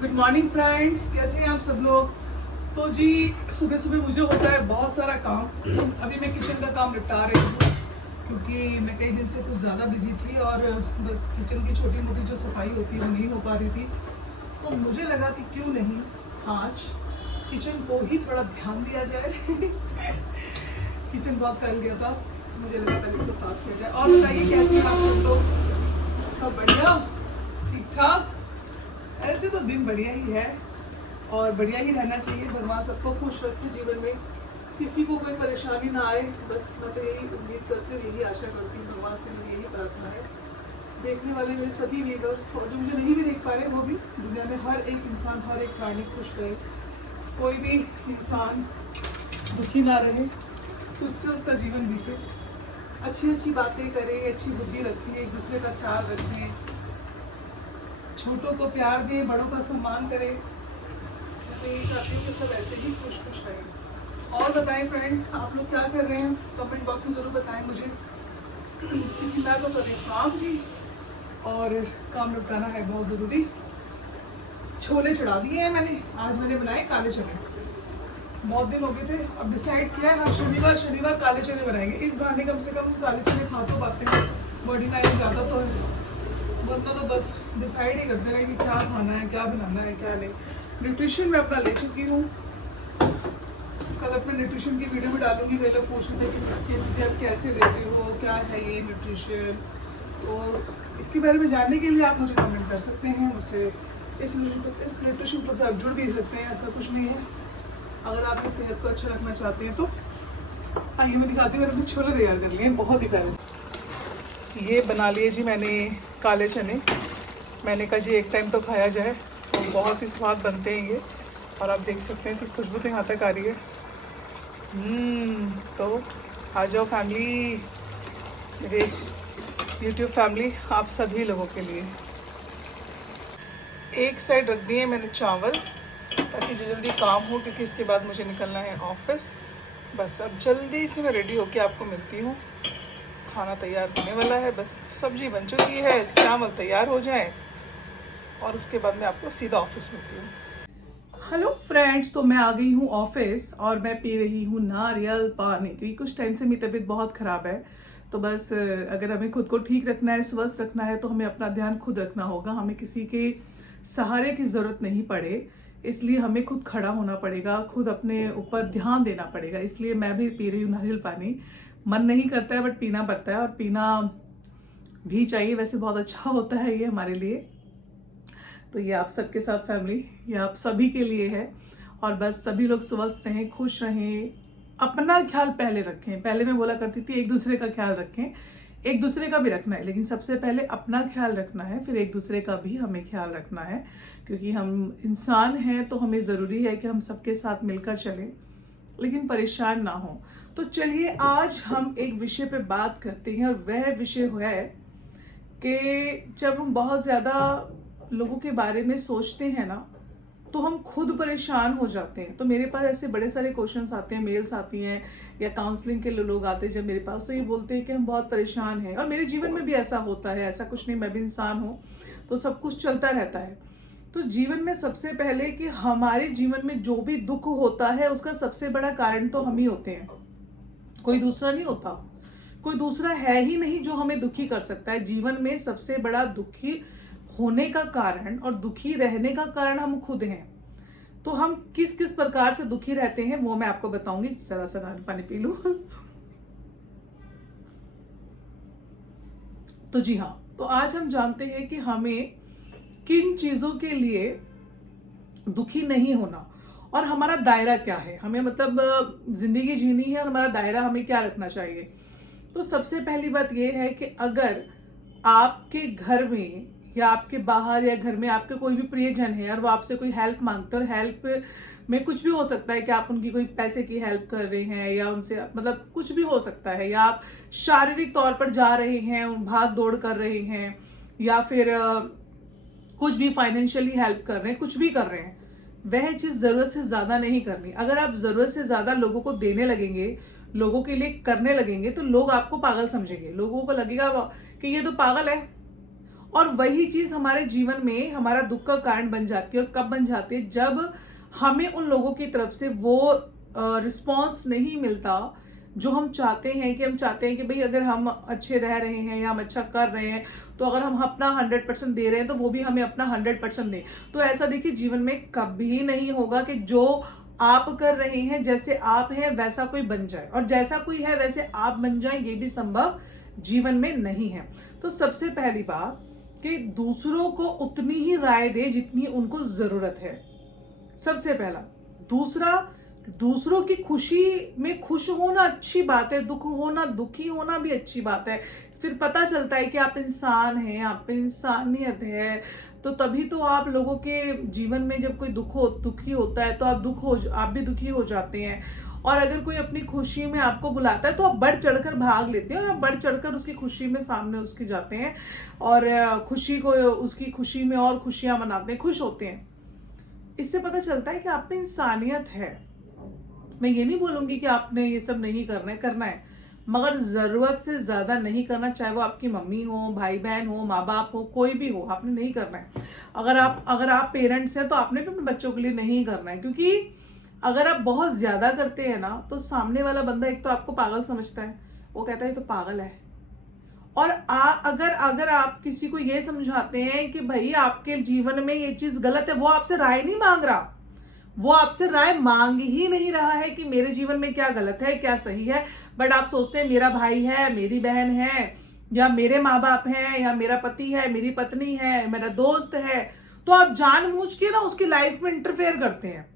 Good morning friends, कैसे हैं आप सब लोग। तो जी सुबह सुबह मुझे होता है बहुत सारा काम। अभी मैं किचन का काम निपटा रही हूँ क्योंकि मैं कई दिन से कुछ ज़्यादा बिजी थी और बस किचन की छोटी मोटी जो सफाई होती है वो नहीं हो पा रही थी। तो मुझे लगा कि क्यों नहीं आज किचन को ही थोड़ा ध्यान दिया जाए। किचन बहुत फैल गया था, मुझे लगा पहले इसको साफ किया जाए। और बताइए कैसे हैं आप सब लोग, सब बढ़िया, ठीक ठाक। ऐसे तो दिन बढ़िया ही है और बढ़िया ही रहना चाहिए। भगवान सबको खुश रखे जीवन में, किसी को कोई परेशानी ना आए। बस मैं तो यही उम्मीद करती हूँ, यही आशा करती हूँ, भगवान से मेरी यही प्रार्थना है। देखने वाले मेरे सभी व्यूअर्स और जो मुझे नहीं भी देख पा रहे वो भी, दुनिया में हर एक इंसान, हर एक प्राणी खुश रहे, कोई भी इंसान दुखी ना रहे, सुख से उसका जीवन बीते, अच्छी अच्छी बातें करें, अच्छी बुद्धि रखें, एक दूसरे का ख्याल रखें, छोटों को प्यार दें, बड़ों का सम्मान करें। मैं यही चाहती हूँ कि सब ऐसे ही खुश खुश रहें। और बताएं फ्रेंड्स, आप लोग क्या कर रहे हैं, कमेंट बॉक्स में ज़रूर बताएं मुझे, क्योंकि मैं तो कर रही हूँ काम जी, और काम निपटाना है बहुत ज़रूरी। छोले चढ़ा दिए हैं मैंने, आज मैंने बनाए काले चने। बहुत दिन हो गए थे, अब डिसाइड किया है हाँ शनिवार काले चने बनाएंगे। इस बहाने कम से कम काले चने खा तो पाते हैं, बॉडी में ज़्यादा तो है, वरना तो बस डिसाइड ही करते रहे कि क्या खाना है, क्या बनाना है, क्या नहीं। न्यूट्रिशन मैं अपना ले चुकी हूँ, कल अपने न्यूट्रिशन की वीडियो में डालूंगी। वे लोग पूछ रहे थे कि आप कैसे लेते हो, क्या है ये न्यूट्रिशन। तो इसके बारे में जानने के लिए आप मुझे कमेंट कर सकते हैं, मुझसे इस न्यूट्रिशन क्लब से आप जुड़ भी सकते हैं, ऐसा कुछ नहीं है। अगर आप अपनी सेहत को अच्छा रखना चाहते हैं तो आइए मैं दिखाती हूँ। मैंने अपने छोले तैयार कर लिए हैं बहुत ही प्यारे से। ये बना लिए जी मैंने काले चने। मैंने कहा जी एक टाइम तो खाया जाए, तो बहुत ही स्वाद बनते हैं ये। और आप देख सकते हैं इसकी खुशबू तो यहाँ तक आ रही है। तो आ जाओ फैमिली, मेरे यूट्यूब फैमिली, आप सभी लोगों के लिए। एक साइड रख दिए मैंने चावल, ताकि जो जल्दी काम हो, क्योंकि इसके बाद मुझे निकलना है ऑफिस। बस अब जल्दी से मैं रेडी होके आपको मिलती हूँ। खाना तैयार होने वाला है, बस सब्जी बन चुकी है, चावल तैयार हो जाए और उसके बाद मैं आपको सीधा ऑफिस मिलती हूँ। हेलो फ्रेंड्स, तो मैं आ गई हूँ ऑफिस और मैं पी रही हूँ नारियल पानी, क्योंकि कुछ टाइम से मेरी तबीयत बहुत ख़राब है। तो बस अगर हमें खुद को ठीक रखना है, स्वस्थ रखना है, तो हमें अपना ध्यान खुद रखना होगा। हमें किसी के सहारे की ज़रूरत नहीं पड़े, इसलिए हमें खुद खड़ा होना पड़ेगा, खुद अपने ऊपर ध्यान देना पड़ेगा। इसलिए मैं भी पी रही हूँ नारियल पानी। मन नहीं करता है बट पीना पड़ता है, और पीना भी चाहिए, वैसे बहुत अच्छा होता है ये हमारे लिए। तो ये आप सबके साथ फैमिली, ये आप सभी के लिए है। और बस सभी लोग स्वस्थ रहें, खुश रहें, अपना ख्याल पहले रखें। पहले मैं बोला करती थी एक दूसरे का ख्याल रखें, एक दूसरे का भी रखना है, लेकिन सबसे पहले अपना ख्याल रखना है, फिर एक दूसरे का भी हमें ख्याल रखना है। क्योंकि हम इंसान हैं तो हमें ज़रूरी है कि हम सबके साथ मिलकर चलें, लेकिन परेशान ना हो। तो चलिए आज हम एक विषय पे बात करते हैं, और वह विषय है कि जब हम बहुत ज़्यादा लोगों के बारे में सोचते हैं ना, तो हम खुद परेशान हो जाते हैं। तो मेरे पास ऐसे बड़े सारे क्वेश्चंस आते हैं, मेल्स आती हैं, या काउंसलिंग के लोग आते हैं जब मेरे पास, तो ये बोलते हैं कि हम बहुत परेशान हैं। और मेरे जीवन में भी ऐसा होता है, ऐसा कुछ नहीं, मैं भी इंसान हूँ, तो सब कुछ चलता रहता है। तो जीवन में सबसे पहले कि हमारे जीवन में जो भी दुख होता है उसका सबसे बड़ा कारण तो हम ही होते हैं, कोई दूसरा नहीं होता। कोई दूसरा है ही नहीं जो हमें दुखी कर सकता है। जीवन में सबसे बड़ा दुखी होने का कारण और दुखी रहने का कारण हम खुद हैं। तो हम किस किस प्रकार से दुखी रहते हैं वो मैं आपको बताऊंगी। जरा सा पानी पी लूं। तो जी हाँ, तो आज हम जानते हैं कि हमें किन चीजों के लिए दुखी नहीं होना, और हमारा दायरा क्या है। हमें मतलब जिंदगी जीनी है और हमारा दायरा हमें क्या रखना चाहिए। तो सबसे पहली बात यह है कि अगर आपके घर में या आपके बाहर या घर में आपके कोई भी प्रियजन है और वो आपसे कोई हेल्प मांगते हैं, और हेल्प में कुछ भी हो सकता है कि आप उनकी कोई पैसे की हेल्प कर रहे हैं, या उनसे मतलब कुछ भी हो सकता है, या आप शारीरिक तौर पर जा रहे हैं, भाग दौड़ कर रहे हैं, या फिर कुछ भी फाइनेंशियली हेल्प कर रहे हैं, कुछ भी कर रहे हैं, वह चीज जरूरत से ज्यादा नहीं करनी। अगर आप जरूरत से ज्यादा लोगों को देने लगेंगे, लोगों के लिए करने लगेंगे, तो लोग आपको पागल समझेंगे। लोगों को लगेगा कि ये तो पागल है, और वही चीज हमारे जीवन में हमारा दुख का कारण बन जाती है। और कब बन जाती है? जब हमें उन लोगों की तरफ से वो रिस्पॉन्स नहीं मिलता जो हम चाहते हैं। कि हम चाहते हैं कि भाई अगर हम अच्छे रह रहे हैं या हम अच्छा कर रहे हैं तो अगर हम अपना 100% दे रहे हैं तो वो भी हमें अपना 100% दें। तो ऐसा देखिए जीवन में कभी नहीं होगा कि जो आप कर रहे हैं, जैसे आप हैं वैसा कोई बन जाए, और जैसा कोई है वैसे आप बन जाए, ये भी संभव जीवन में नहीं है। तो सबसे पहली बात कि दूसरों को उतनी ही राय दे जितनी उनको जरूरत है, सबसे पहला। दूसरा, दूसरों की खुशी में खुश होना अच्छी बात है, दुख होना, दुखी होना भी अच्छी बात है। फिर पता चलता है कि आप इंसान हैं, आप पे इंसानियत है। तो तभी तो आप लोगों के जीवन में जब कोई दुखी होता है तो आप भी दुखी हो जाते हैं। और अगर कोई अपनी खुशी में आपको बुलाता है तो आप बढ़ चढ़कर भाग लेते हैं और आप बढ़ चढ़कर उसकी खुशी में सामने उसके जाते हैं और उसकी खुशी में और खुशियां मनाते हैं, खुश होते हैं। इससे पता चलता है कि आप में इंसानियत है। मैं ये नहीं बोलूंगी कि आपने ये सब नहीं करना है, मगर जरूरत से ज्यादा नहीं करना। चाहे वो आपकी मम्मी हो, भाई बहन हो, माँ बाप हो, कोई भी हो, आपने नहीं करना है। अगर आप पेरेंट्स हैं तो आपने भी अपने बच्चों के लिए नहीं करना है। क्योंकि अगर आप बहुत ज्यादा करते हैं ना तो सामने वाला बंदा एक तो आपको पागल समझता है, वो कहता है तो पागल है। और अगर आप किसी को ये समझाते हैं कि भाई आपके जीवन में ये चीज गलत है, वो आपसे राय नहीं मांग रहा, वो आपसे राय मांग ही नहीं रहा है कि मेरे जीवन में क्या गलत है क्या सही है। बट आप सोचते हैं मेरा भाई है, मेरी बहन है, या मेरे माँ बाप हैं, या मेरा पति है, मेरी पत्नी है, मेरा दोस्त है, तो आप जानबूझ के ना उसकी लाइफ में इंटरफेयर करते हैं।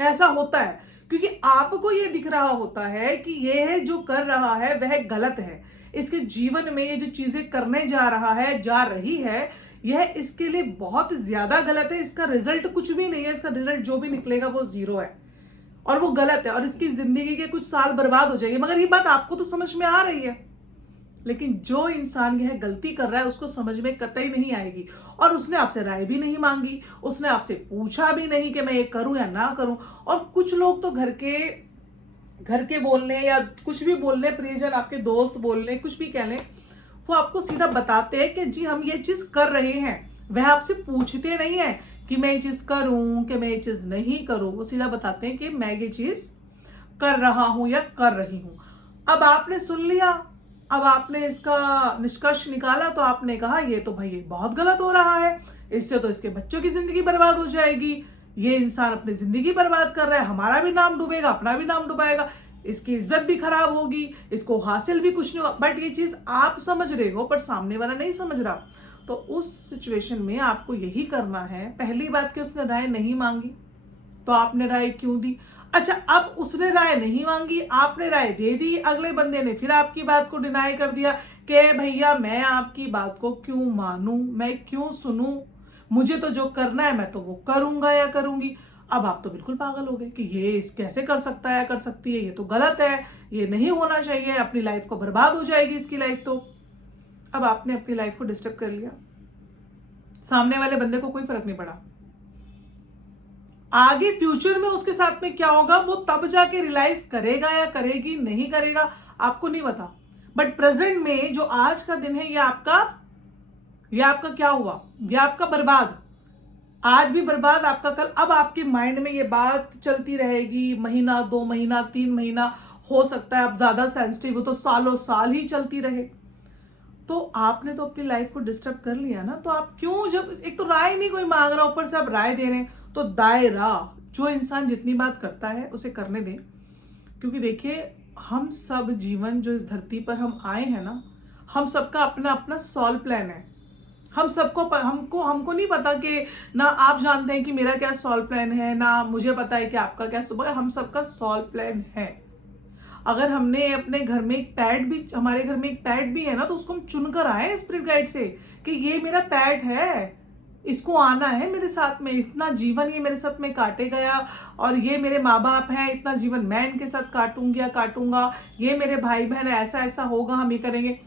ऐसा होता है क्योंकि आपको ये दिख रहा होता है कि ये है जो कर रहा है वह गलत है। इसके जीवन में ये जो चीजें करने जा रही है यह इसके लिए बहुत ज्यादा गलत है। इसका रिजल्ट कुछ भी नहीं है, इसका रिजल्ट जो भी निकलेगा वो जीरो है और वो गलत है और इसकी जिंदगी के कुछ साल बर्बाद हो जाएंगे। मगर ये बात आपको तो समझ में आ रही है, लेकिन जो इंसान यह गलती कर रहा है उसको समझ में कतई नहीं आएगी। और उसने आपसे राय भी नहीं मांगी, उसने आपसे पूछा भी नहीं कि मैं ये करूं या ना करूं। और कुछ लोग तो घर के बोलने या कुछ भी बोलने, प्रियजन, आपके दोस्त बोलने, कुछ भी कह लें, वो आपको सीधा बताते हैं कि जी हम ये चीज कर रहे हैं। वह आपसे पूछते नहीं है कि मैं ये चीज करूं कि मैं ये चीज नहीं करूं, वो सीधा बताते हैं कि मैं ये चीज कर रहा हूं या कर रही हूं। अब आपने सुन लिया, अब आपने इसका निष्कर्ष निकाला तो आपने कहा ये तो भाई बहुत गलत हो रहा है, इससे तो इसके बच्चों की जिंदगी बर्बाद हो जाएगी, ये इंसान अपनी जिंदगी बर्बाद कर रहा है, हमारा भी नाम डूबेगा, अपना भी नाम डुबाएगा, इसकी इज्जत भी खराब होगी, इसको हासिल भी कुछ नहीं होगा। बट ये चीज आप समझ रहे हो पर सामने वाला नहीं समझ रहा। तो उस सिचुएशन में आपको यही करना है। पहली बात कि उसने राय नहीं मांगी तो आपने राय क्यों दी? अच्छा, अब उसने राय नहीं मांगी, आपने राय दे दी, अगले बंदे ने फिर आपकी बात को डिनाई कर दिया कि भैया मैं आपकी बात को क्यों मानूं, मैं क्यों सुनूं, मुझे तो जो करना है मैं तो वो करूंगा या करूंगी। अब आप तो बिल्कुल पागल हो गए कि ये इस कैसे कर सकता है, कर सकती है, ये तो गलत है, ये नहीं होना चाहिए, अपनी लाइफ को बर्बाद हो जाएगी इसकी लाइफ। तो अब आपने अपनी लाइफ को डिस्टर्ब कर लिया, सामने वाले बंदे को कोई फर्क नहीं पड़ा। आगे फ्यूचर में उसके साथ में क्या होगा वो तब जाके रियलाइज करेगा या करेगी, नहीं करेगा आपको नहीं पता। बट प्रेजेंट में जो आज का दिन है ये आपका क्या हुआ, ये आपका बर्बाद, आज भी बर्बाद, आपका कल। अब आपके माइंड में ये बात चलती रहेगी, महीना, 2 महीना, 3 महीना, हो सकता है आप ज्यादा सेंसिटिव हो तो सालों साल ही चलती रहे। तो आपने तो अपनी लाइफ को डिस्टर्ब कर लिया ना। तो आप क्यों, जब एक तो राय नहीं कोई मांग रहा, ऊपर से आप राय दे रहे हैं, तो दायरा, जो इंसान जितनी बात करता है उसे करने दें। क्योंकि देखिए हम सब जीवन जो इस धरती पर हम आए हैं ना, हम सबका अपना अपना सॉल्व प्लान है। हम सबको हमको नहीं पता कि ना आप जानते हैं कि मेरा क्या सॉल्व प्लान है, ना मुझे पता है कि आपका क्या, सुबह हम सबका सॉल्व प्लान है। अगर हमने अपने घर में हमारे घर में एक पैट भी है ना, तो उसको हम चुनकर आए स्पिरिट गाइड से कि ये मेरा पैट है, इसको आना है मेरे साथ में, इतना जीवन ये मेरे साथ में काटेगा, और ये मेरे माँ बाप हैं, इतना जीवन मैं इनके साथ काटूंगा, ये मेरे भाई बहन, ऐसा ऐसा होगा, हम ये करेंगे।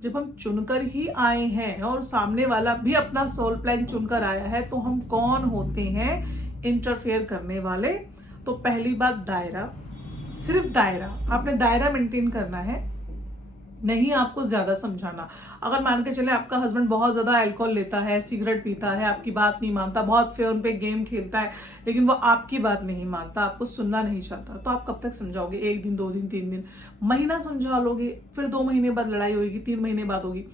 जब हम चुनकर ही आए हैं और सामने वाला भी अपना सोल प्लान चुनकर आया है, तो हम कौन होते हैं इंटरफेयर करने वाले? तो पहली बात, दायरा, सिर्फ दायरा, आपने दायरा मेंटेन करना है। नहीं आपको ज्यादा समझाना। अगर मान के चले आपका हस्बैंड बहुत ज्यादा अल्कोहल लेता है, सिगरेट पीता है, आपकी बात नहीं मानता, बहुत फोन पे गेम खेलता है, लेकिन वो आपकी बात नहीं मानता, आपको सुनना नहीं चाहता, तो आप कब तक समझाओगे? 1 दिन, 2 दिन, 3 दिन, महीना समझा लोगे, फिर 2 महीने बाद लड़ाई होगी, 3 महीने बाद होगी।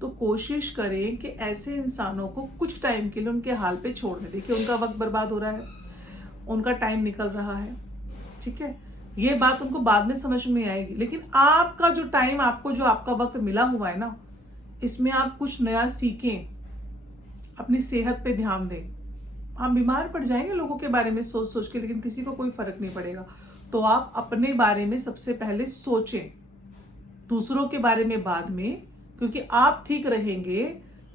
तो कोशिश करें कि ऐसे इंसानों को कुछ टाइम के लिए उनके हाल पे छोड़ दें। देखिए उनका वक्त बर्बाद हो रहा है, उनका टाइम निकल रहा है, ठीक है, ये बात उनको बाद में समझ में आएगी, लेकिन आपका जो टाइम, आपको जो आपका वक्त मिला हुआ है ना, इसमें आप कुछ नया सीखें, अपनी सेहत पे ध्यान दें। आप बीमार पड़ जाएंगे लोगों के बारे में सोच सोच के, लेकिन किसी को कोई फर्क नहीं पड़ेगा। तो आप अपने बारे में सबसे पहले सोचें, दूसरों के बारे में बाद में, क्योंकि आप ठीक रहेंगे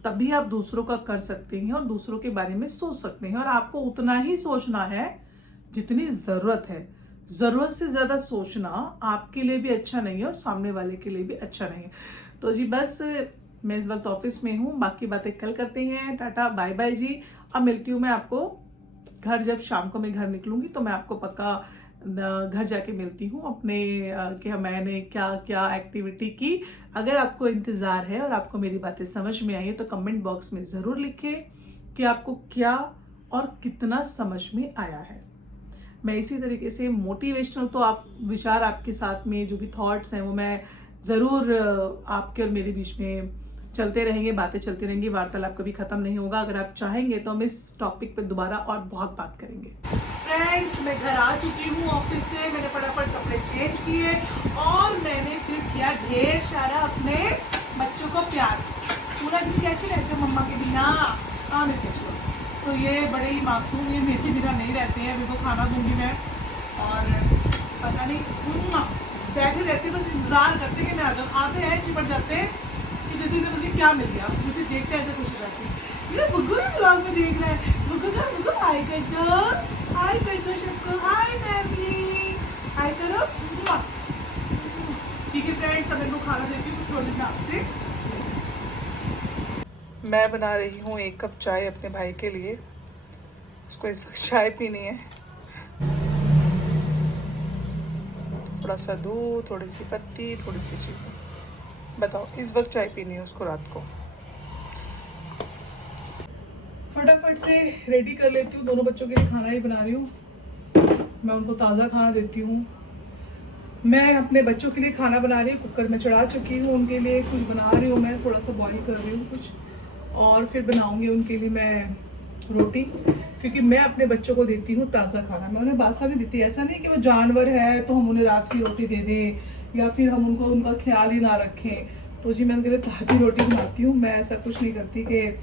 तभी आप दूसरों का कर सकते हैं और दूसरों के बारे में सोच सकते हैं। और आपको उतना ही सोचना है जितनी जरूरत है। जरूरत से ज्यादा सोचना आपके लिए भी अच्छा नहीं है और सामने वाले के लिए भी अच्छा नहीं है। तो जी बस मैं इस वक्त ऑफिस में हूँ, बाकी बातें कल करते हैं। टाटा बाय बाय जी। अब मिलती हूँ मैं आपको घर, जब शाम को मैं घर निकलूंगी तो मैं आपको पक्का घर जाके मिलती हूँ अपने कि मैंने क्या क्या एक्टिविटी की। अगर आपको इंतज़ार है और आपको मेरी बातें समझ में आई है तो कमेंट बॉक्स में ज़रूर लिखें कि आपको क्या और कितना समझ में आया है। मैं इसी तरीके से मोटिवेशनल तो आप विचार आपके साथ में जो भी थॉट्स हैं वो मैं ज़रूर आपके और मेरे बीच में चलते रहेंगे, बातें चलती रहेंगी, वार्तालाप कभी खत्म नहीं होगा। अगर आप चाहेंगे तो हम इस टॉपिक पे दोबारा और बहुत बात करेंगे। फ्रेंड्स, मैं घर आ चुकी हूँ ऑफिस से, मैंने फटाफट कपड़े चेंज किए और मैंने फिर किया ढेर सारा अपने बच्चों को प्यार। पूरा दिन कैसे रहते मम्मा के बिना, हाँ मेरे कैसे, तो ये बड़े ही मासूम, ये मेरे बिना नहीं रहते हैं। अभी तो खाना दूंगी मैं और पता नहीं बैठे रहते, बस इंतजार करते कि मैं आ जाऊँ। आते हैं चिपट जाते हैं कि जैसे इन्हें मुझे क्या मिल गया, मुझे देखते ऐसे खुश हो जाती है। ये बुग्गू भी ब्लॉग में देख रहा है, बुग्गू हाय कर दो सबको, हाय फैमिली, हाय करो। ठीक है फ्रेंड्स, अब इनको खाना देती हूँ तो थोड़ी देर आपसे। मैं बना रही हूँ 1 कप चाय अपने भाई के लिए, उसको इस वक्त चाय पीनी है। थोड़ा सा दूध, थोड़ी सी पत्ती, थोड़ी सी चीनी। बताओ, इस वक्त चाय पीनी है उसको रात को। फटाफट से रेडी कर लेती हूँ, दोनों बच्चों के लिए खाना ही बना रही हूँ। मैं उनको ताज़ा खाना देती हूँ। मैं अपने बच्चों के लिए खाना बना रही हूँ, कुकर में चढ़ा चुकी हूँ, उनके लिए कुछ बना रही हूँ, मैं थोड़ा सा बॉईल कर रही हूँ कुछ, और फिर बनाऊँगी उनके लिए मैं रोटी, क्योंकि मैं अपने बच्चों को देती हूँ ताज़ा खाना। मैं उन्हें बासा नहीं देती। ऐसा नहीं कि वो जानवर है तो हम उन्हें रात की रोटी दे दें या फिर हम उनको उनका ख्याल ही ना रखें। तो जी मैं उनके लिए ताज़ी रोटी बनाती हूँ। मैं ऐसा कुछ नहीं करती कि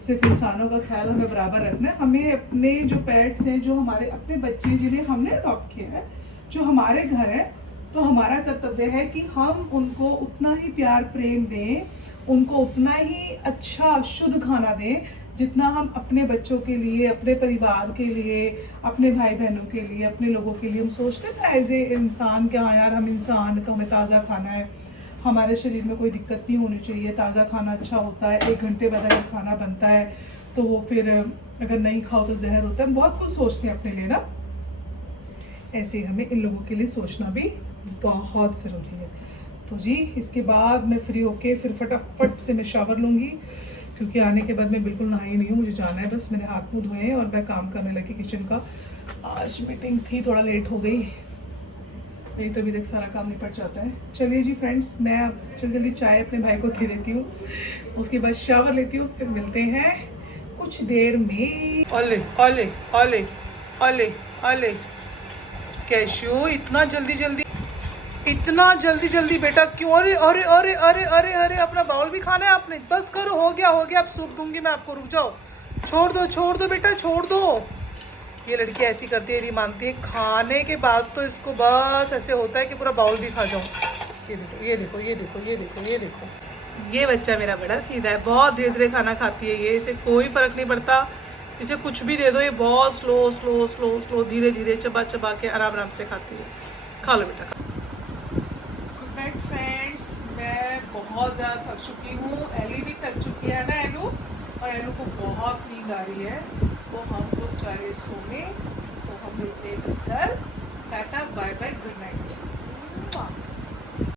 सिर्फ इंसानों का ख्याल हमें बराबर रखना है। हमें अपने जो पेट्स हैं, जो हमारे अपने बच्चे जिन्हें हमने अडॉप्ट किया है, जो हमारे घर है, तो हमारा कर्तव्य है कि हम उनको उतना ही प्यार प्रेम दें, उनको उतना ही अच्छा शुद्ध खाना दें जितना हम अपने बच्चों के लिए, अपने परिवार के लिए, अपने भाई बहनों के लिए, अपने लोगों के लिए हम सोचते हैं एज ए इंसान कि हाँ यार हम इंसान, तो हमें ताज़ा खाना है, हमारे शरीर में कोई दिक्कत नहीं होनी चाहिए, ताज़ा खाना अच्छा होता है, 1 घंटे बाद अगर खाना बनता है तो वो फिर अगर नहीं खाओ तो जहर होता है। हम बहुत कुछ सोचते हैं अपने लिए ना, ऐसे ही हमें इन लोगों के लिए सोचना भी बहुत ज़रूरी है। तो जी इसके बाद मैं फ्री होके फिर फटाफट से मैं शावर लूँगी, क्योंकि आने के बाद मैं बिल्कुल नहाई नहीं हूँ, मुझे जाना है। बस मैंने हाथ मुँह धोए और मैं काम करने लगी किचन का। आज मीटिंग थी, थोड़ा लेट हो गई, नहीं तो अभी तक सारा काम निपट जाता है। चलिए जी फ्रेंड्स, मैं जल्दी जल्दी चाय अपने भाई को दे देती हूँ, उसके बाद शावर लेती हूँ, फिर मिलते हैं कुछ देर में। ओले ओले ओले ओले ओले, कैशो इतना जल्दी जल्दी बेटा क्यों? अरे अरे अरे अरे अरे अरे, अपना बाउल भी खाना है आपने? बस करो, हो गया अब सूप दूंगी मैं आपको, रुक जाओ। छोड़ दो बेटा, छोड़ दो। ये लड़की ऐसी करती है, नहीं मानती है। खाने के बाद तो इसको बस ऐसे होता है कि पूरा बाउल भी खा जाऊँ। ये देखो, ये बच्चा मेरा बड़ा सीधा है, बहुत धीरे धीरे खाना खाती है ये, इसे कोई फर्क नहीं पड़ता, इसे कुछ भी दे दो, ये बहुत स्लो धीरे धीरे चबा के आराम से खाती है। खा लो बेटा। गुड नाइट फ्रेंड्स, मैं बहुत ज़्यादा थक चुकी हूँ, एली भी थक चुकी है ना एलू, और एलू को बहुत नींद आ रही है, तो हम लोग जा रहे सोने। तो हम मिलते हैं कल। Tata bye bye, good night.